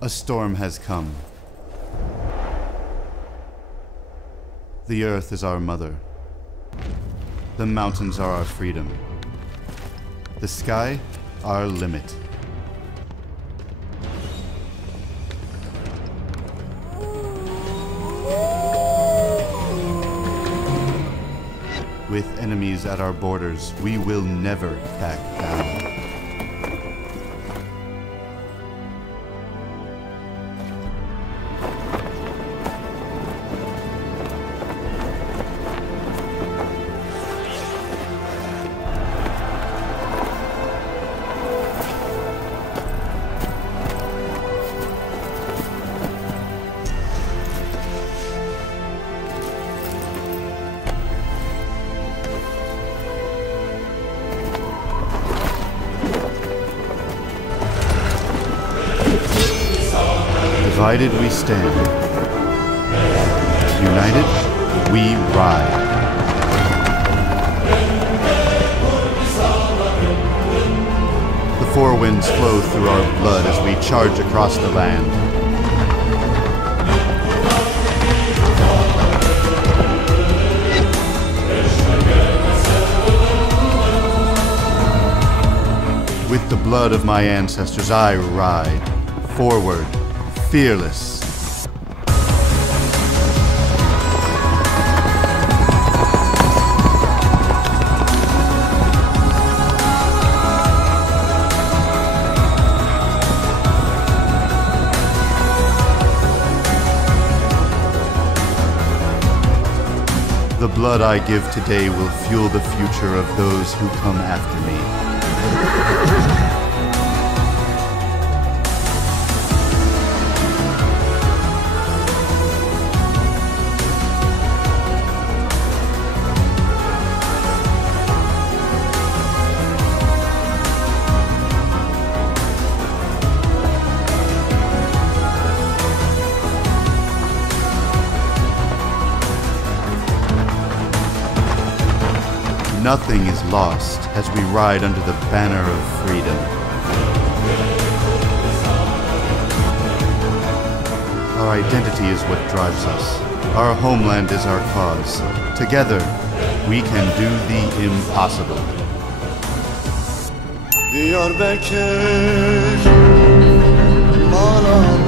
A storm has come. The earth is our mother. The mountains are our freedom. The sky, our limit. With enemies at our borders, we will never back down. Divided we stand. United, we ride. The four winds flow through our blood as we charge across the land. With the blood of my ancestors, I ride forward. Fearless. The blood I give today will fuel the future of those who come after me. Nothing is lost as we ride under the banner of freedom. Our identity is what drives us. Our homeland is our cause. Together, we can do the impossible. Diyarbakır, Malam